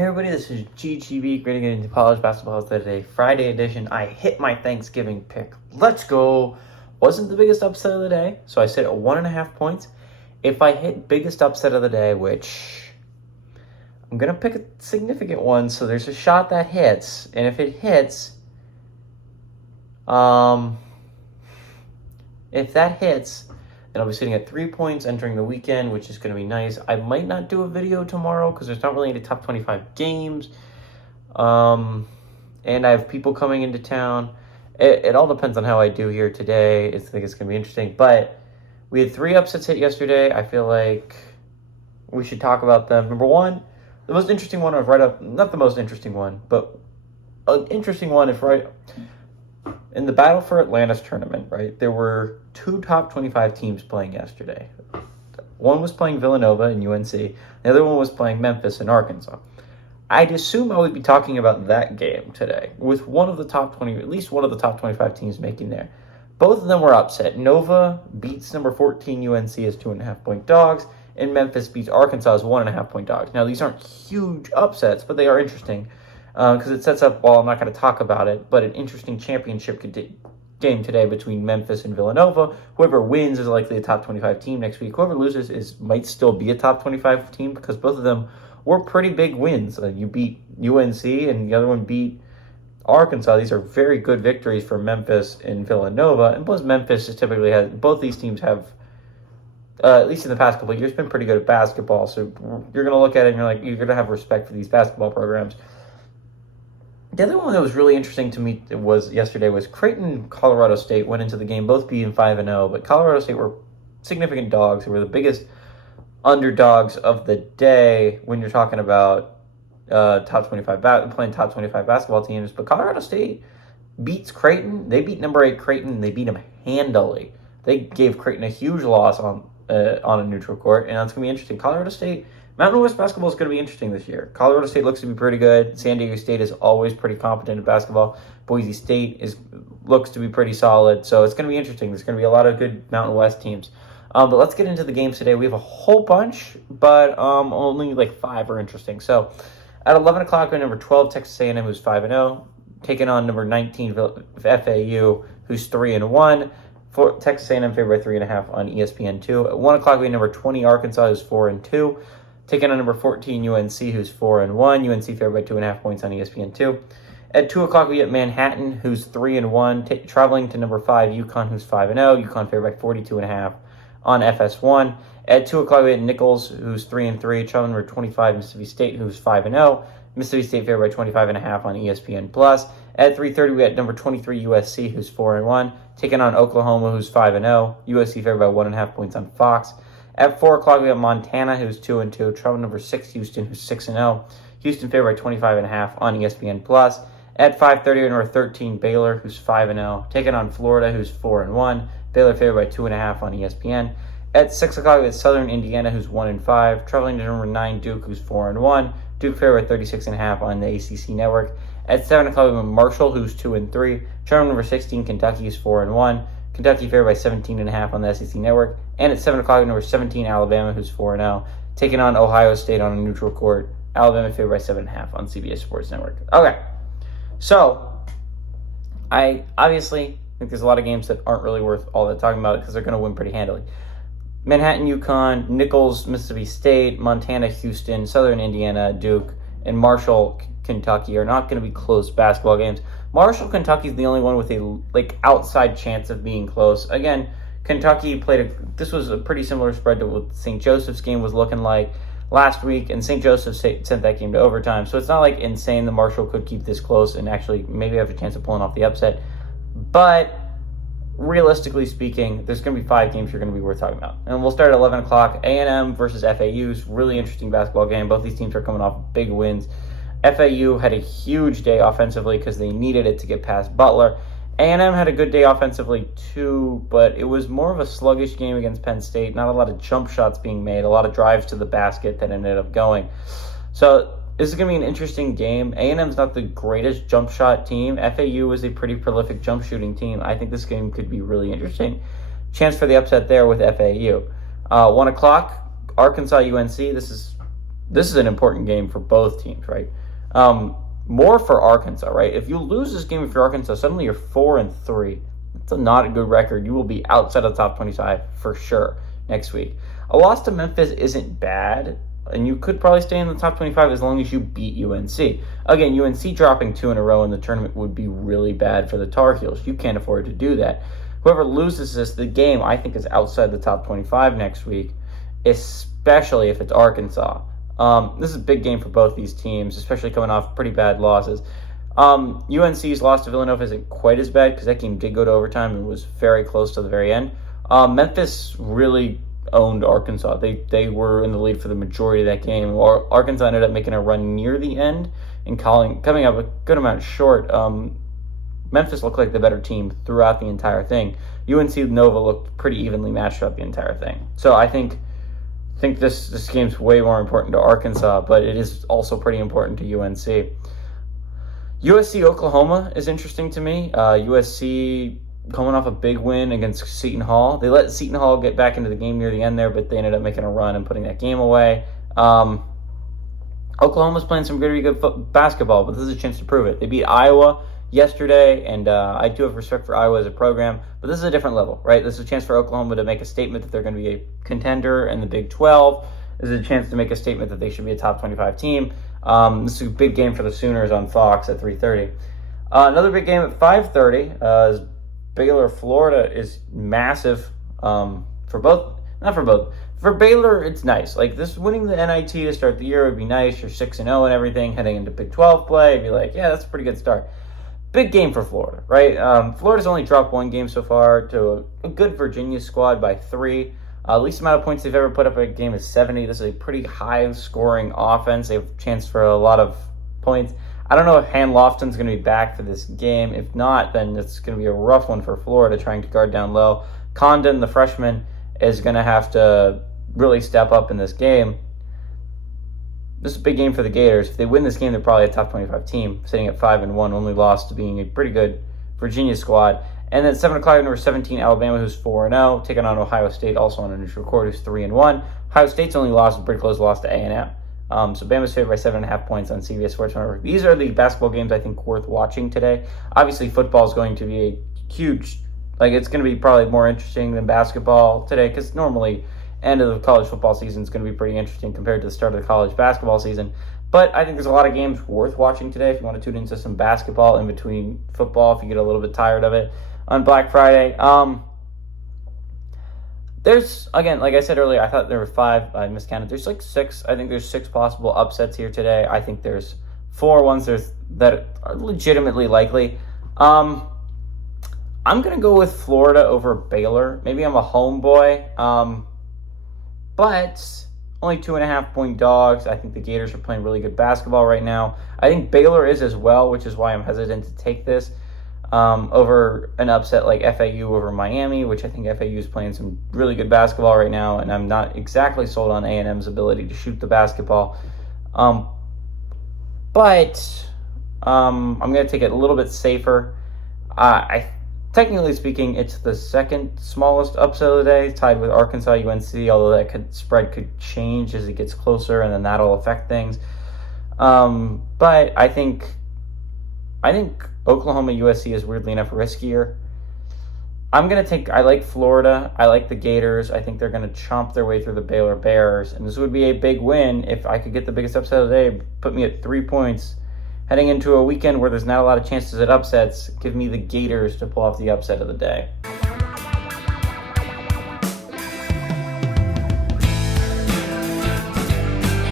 Hey everybody, this is GGB, going to get into college basketball today, Friday edition. I hit my Thanksgiving pick. Let's go. Wasn't the biggest upset of the day, so I sit at 1.5 points. If I hit biggest upset of the day, which I'm going to pick a significant one, so there's a shot that hits, and if it hits, if that hits, then I'll be sitting at 3 points entering the weekend, which is going to be nice. I might not do a video tomorrow because there's not really any top 25 games. And I have people coming into town. It all depends on how I do here today. I think it's going to be interesting. But we had 3 upsets hit yesterday. I feel like we should talk about them. Number one, the most interesting one is right up, not the most interesting one, but an interesting one is right in the Battle for Atlantis tournament, right? There were 2 top 25 teams playing yesterday. One was playing Villanova and UNC. The other one was playing Memphis and Arkansas. I'd assume I would be talking about that game today with one of the top 20, at least one of the top 25 teams making there. Both of them were upset. Nova beats number 14 UNC as 2.5-point dogs, and Memphis beats Arkansas as 1.5-point dogs. Now, these aren't huge upsets, but they are interesting. Because it sets up, well, I'm not going to talk about it, but an interesting championship game today between Memphis and Villanova. Whoever wins is likely a top 25 team next week. Whoever loses might still be a top 25 team because both of them were pretty big wins. You beat UNC and the other one beat Arkansas. These are very good victories for Memphis and Villanova. And plus Memphis is typically has, both these teams have, at least in the past couple of years, been pretty good at basketball. So you're going to look at it and you're going to have respect for these basketball programs. The other one that was really interesting to me yesterday was Creighton and Colorado State went into the game both being 5-0, but Colorado State were significant dogs. They were the biggest underdogs of the day when you're talking about top 25 playing top 25 basketball teams. But Colorado State beats Creighton. They beat number 8 Creighton. And they beat them handily. They gave Creighton a huge loss on a neutral court, and that's going to be interesting. Colorado State. Mountain West basketball is going to be interesting this year. Colorado State looks to be pretty good. San Diego State is always pretty competent in basketball. Boise State looks to be pretty solid. So it's going to be interesting. There's going to be a lot of good Mountain West teams. But let's get into the games today. We have a whole bunch, but only like 5 are interesting. So at 11 o'clock, we have number 12 Texas A&M, who's 5-0, taking on number 19 FAU, who's 3-1. Texas A&M favored by 3.5 on ESPN2. At 1 o'clock, we have number 20 Arkansas, who's 4-2. Taking on number 14, UNC, who's 4-1. UNC favored by 2.5 points on ESPN2. At 2 o'clock, we get Manhattan, who's 3-1, traveling to number 5, UConn, who's 5-0. UConn favored by 42.5 on FS1. At 2 o'clock, we get Nichols, who's 3-3, traveling to number 25, Mississippi State, who's 5-0. Mississippi State favored by 25.5 on ESPN+. At 3:30, we got number 23, USC, who's 4-1, taking on Oklahoma, who's 5-0. USC favored by 1.5 points on Fox. At 4 o'clock, we have Montana, who's 2-2. Traveling number 6, Houston, who's 6-0. Houston favored by 25.5 on ESPN+. At 5:30, number 13, Baylor, who's 5-0. Taking on Florida, who's 4-1. Baylor favored by 2.5 on ESPN. At 6 o'clock, we have Southern Indiana, who's 1-5. Traveling to number 9, Duke, who's 4-1. Duke favored by 36.5 on the ACC network. At 7 o'clock, we have Marshall, who's 2-3. Traveling number 16, Kentucky, who's 4-1. Kentucky favored by 17.5 on the SEC network. And at 7 o'clock, number 17, Alabama, who's 4-0, taking on Ohio State on a neutral court. Alabama favored by 7.5 on CBS Sports Network. Okay, so I obviously think there's a lot of games that aren't really worth all that talking about because they're going to win pretty handily. Manhattan, UConn, Nichols, Mississippi State, Montana, Houston, Southern Indiana, Duke, and Marshall, Kentucky are not going to be close basketball games. Marshall, Kentucky is the only one with a outside chance of being close. Again, Kentucky this was a pretty similar spread to what St. Joseph's game was looking like last week, and St. Joseph sent that game to overtime. So it's not like insane that Marshall could keep this close and actually maybe have a chance of pulling off the upset. But realistically speaking, there's going to be 5 games you're going to be worth talking about. And we'll start at 11 o'clock. A&M versus FAU's really interesting basketball game. Both these teams are coming off big wins. FAU had a huge day offensively because they needed it to get past Butler. A&M had a good day offensively too, but it was more of a sluggish game against Penn State. Not a lot of jump shots being made, a lot of drives to the basket that ended up going. So this is going to be an interesting game. A&M's not the greatest jump shot team. FAU is a pretty prolific jump shooting team. I think this game could be really interesting. Chance for the upset there with FAU. 1 o'clock, Arkansas UNC. This is this is an important game for both teams, right? More for Arkansas, right? If you lose this game for Arkansas, suddenly you're 4-3. That's not a good record. You will be outside of the top 25 for sure next week. A loss to Memphis isn't bad, and you could probably stay in the top 25 as long as you beat UNC. Again, UNC dropping 2 in a row in the tournament would be really bad for the Tar Heels. You can't afford to do that. Whoever loses the game, I think, is outside the top 25 next week, especially if it's Arkansas. This is a big game for both these teams, especially coming off pretty bad losses. UNC's loss to Villanova isn't quite as bad because that game did go to overtime and was very close to the very end. Memphis really owned Arkansas. They were in the lead for the majority of that game. Arkansas ended up making a run near the end and coming up a good amount short. Memphis looked like the better team throughout the entire thing. UNC Nova looked pretty evenly matched throughout the entire thing. So I think this game's way more important to Arkansas, but it is also pretty important to UNC. USC Oklahoma is interesting to me. USC coming off a big win against Seton Hall. They let Seton Hall get back into the game near the end there, but they ended up making a run and putting that game away. Oklahoma's playing some very good basketball, but this is a chance to prove it. They beat Iowa yesterday, and I do have respect for Iowa as a program, but this is a different level, right? This is a chance for Oklahoma to make a statement that they're going to be a contender in the Big 12. This is a chance to make a statement that they should be a top 25 team. This is a big game for the Sooners on Fox at 3:30. Another big game at 5:30 is Baylor, Florida is massive for both. Not for both. For Baylor, it's nice. Like, this winning the NIT to start the year would be nice. You're 6-0 and everything. Heading into Big 12 play, you'd be like, yeah, that's a pretty good start. Big game for Florida, right? Florida's only dropped one game so far to a good Virginia squad by 3. Least amount of points they've ever put up in a game is 70. This is a pretty high-scoring offense. They have a chance for a lot of points. I don't know if Han Lofton's going to be back for this game. If not, then it's going to be a rough one for Florida trying to guard down low. Condon, the freshman, is going to have to really step up in this game. This is a big game for the Gators. If they win this game, they're probably a top 25 team, sitting at 5-1, only lost to being a pretty good Virginia squad. And then 7 o'clock, number 17, Alabama, who's 4-0, taking on Ohio State, also on a neutral court, who's 3-1. Ohio State's only lost, a pretty close loss to A&M. So Bama's favored by 7.5 points on CBS Sports Network. These are the basketball games I think worth watching today. Obviously, football is going to be a huge, it's going to be probably more interesting than basketball today, because normally end of the college football season is going to be pretty interesting compared to the start of the college basketball season. But I think there's a lot of games worth watching today if you want to tune into some basketball in between football, if you get a little bit tired of it on Black Friday. There's, again, like I said earlier, I thought there were 5. I miscounted. There's 6. I think there's 6 possible upsets here today. I think there's 4 ones that are legitimately likely. I'm going to go with Florida over Baylor. Maybe I'm a homeboy. But only 2.5-point dogs. I think the Gators are playing really good basketball right now. I think Baylor is as well, which is why I'm hesitant to take this over an upset like FAU over Miami, which I think FAU is playing some really good basketball right now, and I'm not exactly sold on A&M's ability to shoot the basketball. But I'm going to take it a little bit safer. Technically speaking, it's the second smallest upset of the day, tied with Arkansas UNC, although that spread could change as it gets closer, and then that'll affect things. But I think Oklahoma USC is weirdly enough riskier. I like Florida. I like the Gators. I think they're going to chomp their way through the Baylor Bears, and this would be a big win if I could get the biggest upset of the day, put me at 3 points. Heading into a weekend where there's not a lot of chances at upsets, give me the Gators to pull off the upset of the day.